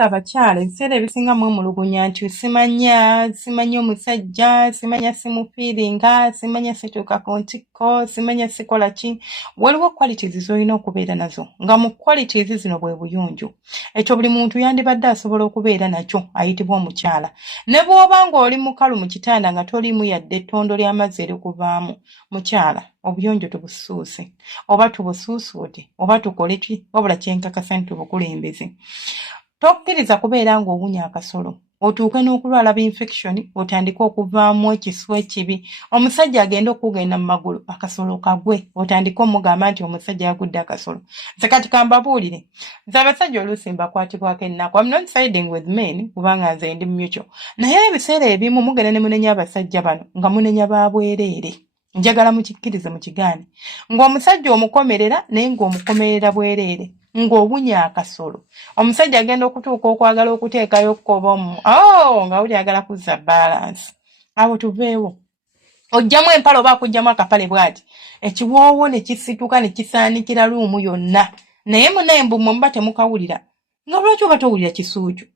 nga abakyala ebiseera ebisinga mwemulugunya nti simanya omusajja, simanya simufiiringa, simanya situuka ku ntikko, simanya sikola ki. Waliwo qualities z'olina okubeera nazo nga mu qualities zino bwe buyonjo. Ekyo buli muntu yandibadde asobola okubeera nakyo ayitibwa omukyala. Ne bw'oba ng'oli mukalu mu kitanda nga toliimu yadde ettondo ly'amazzi erikuvaamu, mukyala obuyonjo tubusuuse oba tubusuusuute oba tukole ki, wabula kyenkakasa nti tubukulembeze. Tokkiriza kubeera ng'owunya akasolo otuuke n'okulwala infection otandike okuvaamu ekiswa ekibi. Omusajja agenda okugenda mu magulu akasolo kagwe otandike omugamba nti omusajja yagudde akasolo. Nze kati kambabuulire, nze abasajja oluusi mbakwatibwako ennaku. I'm not siding with men kubanga nze ndi mutual. Naye ebiseera ebimu mugenda ne munenya abasajja bano nga munenya ba bwereere. Njagala mukikkirize mukigaane ng'omusajja omukomerera naye ng'omukomerera bwereere ng'obunya akasolo. Omusajja agenda okutuuka okwagala okuteekayo kkobomu nga uli agala kuzza balance. Abo tuveewo. Ojjamu empale oba akugjamu akapale bw'ati ekiwoowo ne kisituka ne kisaanikira luumu yonna, naye munaye mbu muba temukawulira nga lwaki oba towulira kisuuju?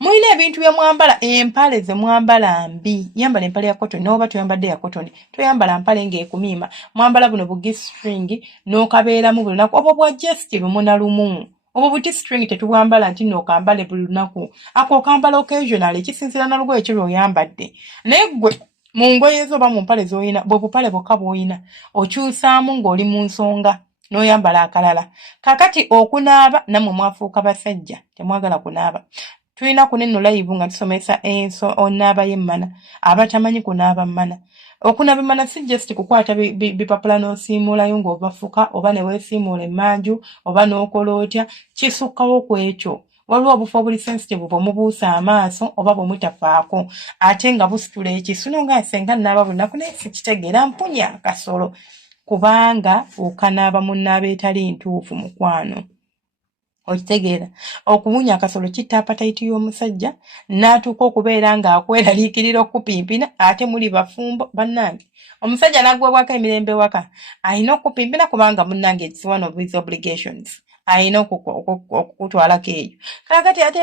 Mulina ebintu bye mwambala, empale ze mwambala mbi. Yambala empale ya cotton n'oba toyambadde ya cotton, toyambala mpale ng'ekumiima. Mwambala buno bugi string n'okabeeramu buli lunaku. Obwo bwa just lumuna lumu. Obwo buti string tetubwambala nti n'okambale buli lunaku. Ako okambala occasionally kisinziira na lugoye ki lw'oyambadde. Naye ggwe mu ngoye zo oba mu mpale z'olina, bwe bupale bwokka bw'olina okyusaamu ng'oli mu nsonga n'oyambala akalala. Kaakati okunaaba nammwe mwafuuka basajja temwagala kunaaba. Tulina kuneno live nga tusomesa onaaba y'emmana abatamanyi kunaaba mmana. Okunaaba emmana si just kukwata bipapula n'osiimuulayo ng'obafuka oba ne weesiimuula emmanju oba n'okola otya, kisukkawo ku ekyo. Waliwo obufu obuli sensitive bw'omubuusa amaaso oba bwe mutafaako ate nga busitula ekisu nga nsenga nnaaba buli lunaku naye sikitegeera mpunya akasolo kubanga okanaaba mu nnaaba etali ntuufu mukwano. Okitegeera okubunya akasolo kitta apatayiti y'omusajja n'atuuka okubeera ng'akweraliikirira okupimpina ate muli bafumbo bannange. Omusajja n'aggwebwako emirembe waka alina okupimpina kubanga munnange it's one of his obligations. Alina okukutwalako eyo. Kaakati ate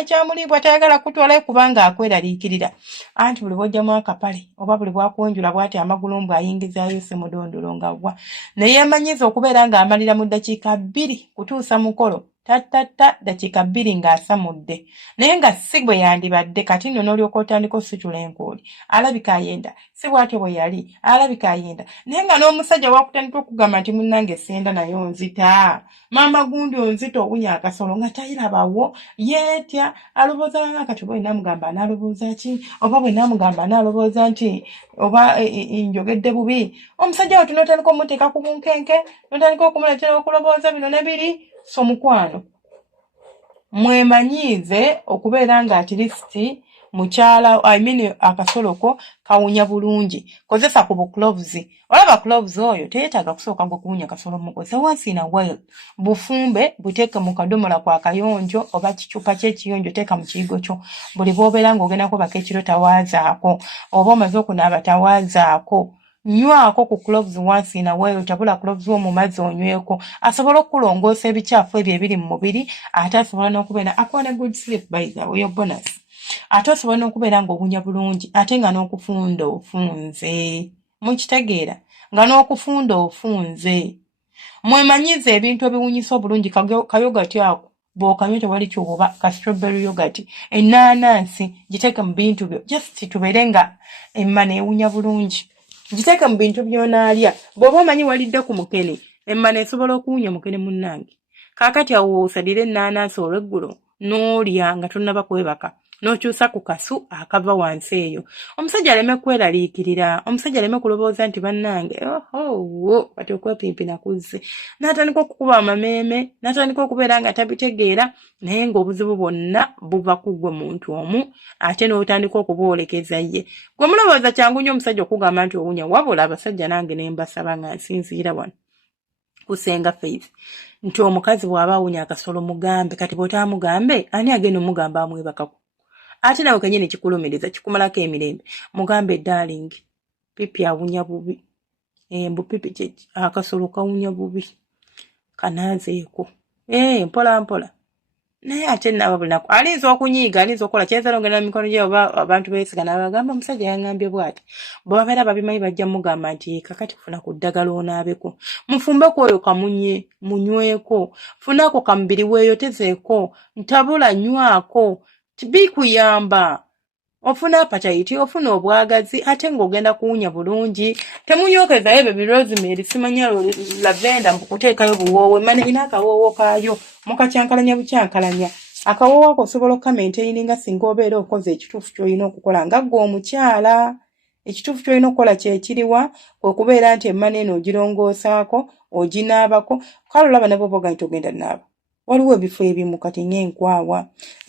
ekyamuliibwa tayagala kutwalayo kubanga akweraliikirira. Anti buli bw'ojjamu akapale oba buli bw'akuwonjula bw'ati amagulu mbu ayingizaayo semudondolo nga bwa. Naye amanyiza okubeera ng'amalira mu ddakiika 2 kutuusa mukolo. Dakiika 2 ng'asamudde. Naye nga si bwe yandibadde kati nno n'olyoka otandika ositula enkooli. Alabika ayenda. Si bw'atyo bwe yali. Alabika ayenda. Naye nga n'omusajja wakutandika okugamba nti munnange senda naye onzita. Maama gundi onzita obunya akasolo nga tayirabawo. Yeetya alowooza nga kati bwe namugamba anaalowooza ki? Oba bwe namugamba anaalowooza nti oba njogedde bubi. Omusajja we tunootandika omuteeka ku bunkenke. Notandika okumuleetera okulowooza bino ne biri. So mukwano mwemanyiize okubeera nga at least mukyala akasoloko kawunya bulungi. Kozesa ku gloves. Olaba gloves oyo teyeetaaga kusooka gwe kuwunya kasolo mukozesa once in a while. Bufumbe buteeke mu kadomola kwa kayonjo oba kicupa ky'ekiyonjo teeka mu kiyigo kyo. Buli bw'obeera ng'ogenda kubaka ekiro tawaazaako oba omaze okunaaba tawaazaako. Nywako ku gloves once in a while, tabula gloves wo mu mazzi onyweko. Asobola okulongoosa ebikyafu ebyo ebiri mu mubiri ate asobola n'okubeera akone good sleep by the way, your bonus. Ate asobola n'okubeera ng'obunya bulungi ate nga n'okufunda ofunze. Mukitegeera nga n'okufunda ofunze. Mwemanyize ebintu ebiwunyisa obulungi kayogati ako bw'okanywa tewali ky'oba ka strawberry yogurt. Ennaanansi giteeke mu bintu byo just tubeere nga emmana ewunya bulungi. Giteeke mu bintu by'onaalya. Bw'oba omanyi walidde ku mukene, emmana esobola okuwunya mukene munnange. Kaakati awo osalire ennaanansi olw'eggulo n'olya nga tonnaba kwebaka. N'okyusa ku kasu akava wansi eyo. Omusajja aleme kweraliikirira. Omusajja aleme kulowooza nti bannange kati okwepimpina kuzze. N'atandika okukuba amameeme, n'atandika okubeera nga tabitegeera naye ng'obuzibu bwonna buva ku ggwe muntu omu ate n'otandika okuboolekeza ye. Gwe mulowooza kyangu nnyo omusajja okugamba nti owunya, wabula abasajja nange ne mbasaba nga nsinziira wano kusenga Faith nti omukazi bw'aba awunya akasolo mugambe. Kati bw'otaamugambe ani agenda omugamba amwebakako? Ate nawe kanyini kikulumiriza kikumalako emirembe. Mugambe darling, pipi awunya bubi. Mbu pipi akasolo kawunya bubi. Kanaazeeko. Mpola mpola. naye ate nabo bunaku alinza okunyiiga alinza okukola kyenza nogenda mu mikono gye oba abantu beesigana bagamba omusajja yangambye bw'ati bwe babeera babimanyi bajja mugamba nti kakati kufuna ku ddagala onaabeko mufumbeko oyo kamunye munyweko funako kamubiri weeyotezeeko ntabula nywako bikuyamba ofuna apatayiti ofuna obwagazi ate ng'ogenda kuwunya bulungi temunyookezayo ebyo birozimeri simanya lavenda mukuteekayo buwoowo emmana erina akawoowo kaayo mukacyankalanya bucyankalanya akawoowo ako osobola okukamenteininga singa obeera okoze ekituufu ky'olina okukola nga ggwe omukyala ekituufu ky'olina okukola kyekiriwa kwe kubeera nti emmana eno ogirongoosaako oginaabako kale olaba ne bwoba oga nti ogenda naaba waliwo ebifo ebimu kati ng'enkwawa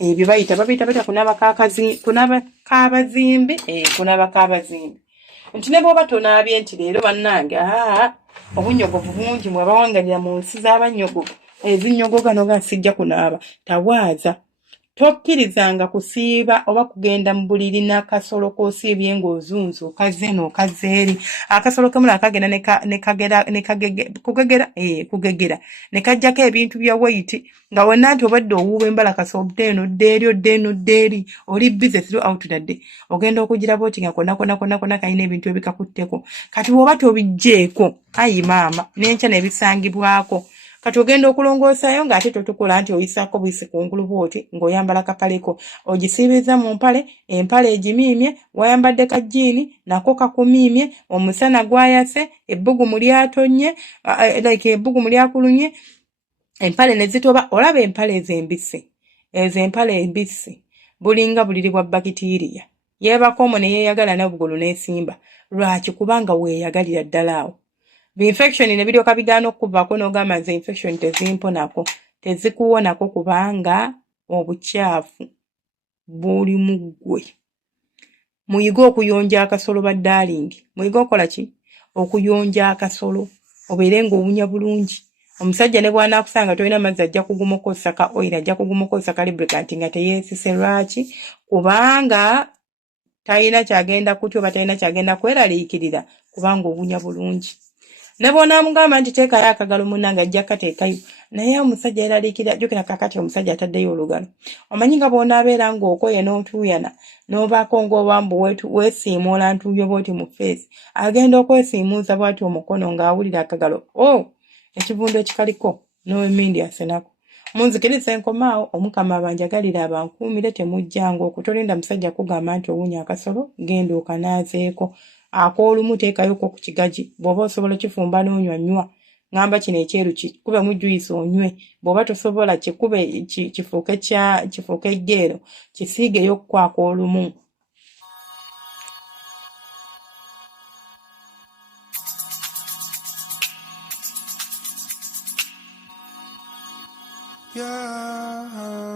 ebyo babiyita kunaaba kaabazimbi nti ne bw'oba tonaabye nti leero bannange obunyogovu bungi mwe abawangalira mu nsi z'abannyogovu ezinnyogoga noga sijja kunaaba tawaaza tokkirizanga kusiiba oba kugenda mu buliri n'akasolo k'osiibye ng'ozunza okazze eno okazze eri akasolo kemula akagenda kugegera ne kajjako ebintu bya weyiti nga wonna nti obadde owuuba embalakasa odde eno ddeeri oli bize throughout the day ogenda okugiraba oti nga konna kalina ebintu ebikakutteko kati bw'oba tobigjeeko ayi maama n'enkya ne bisangibwako kati ogenda okulongoosayo ng'ate totukola nti oyisaako buyisi kungulu bw'oti ng'oyambala kapaleko ogisiibiza mu empale egimiimye wayambadde kajiini nako kakumiimye omusana gwayase ebbugumu lyatonye ebbugumu lyakulunye empale ne zitoba olaba empale ezo empale embisi bulinga buliri bwa bakitiriya yeebako omwo ne yeeyagala n'obugulu n'esimba lwaki kubanga weeyagalira ddala awo infection ne biryoka bigaana okuvaako n'ogamba nze infection tezimponako tezikuwonako kubanga obukyafu buli mu ggwe muyige okuyonja akasolo baddaalingi muyige okola ki okuyonja akasolo obeere ng'owunya bulungi omusajja ne bw'anaakusanga tolina mazzi ajja kugumokosa ka oil ajja kugumokosa ka lubricant nga teyeesise lwaki kubanga talina kyagenda kutya oba talina kyagenda kweraliikirira kubanga owunya bulungi ne bw'onaamugamba nti teekayo akagalo munnange ajja kateekayo naye omusajja yeraliikirira jjukira kakati omusajja ataddeyo olugalo omanyi nga bw'onaabeera ng'okoye n'otuuyana n'obaako ng'obambu weesiimuula ntuuyo bw'oti mu feesi agenda okwesiimuuza bw'ati omukono ng'awulira akagalo ekivundo ekikaliko n'owemmindi asenako munzikiriza enkomaawo omukama abanjagalira abankuumire temujjanga okutolinda musajja kugamba nti owunya akasolo genda okanaazeeko akoolumu teekayoko ku kigaji bw'oba osobola kifumba n'onywa ngamba kino ekyeru kikube mu juice onywe bw'oba tosobola kikube kifuuke ejjeero kisiigeyo okukwako olumu. Yeah.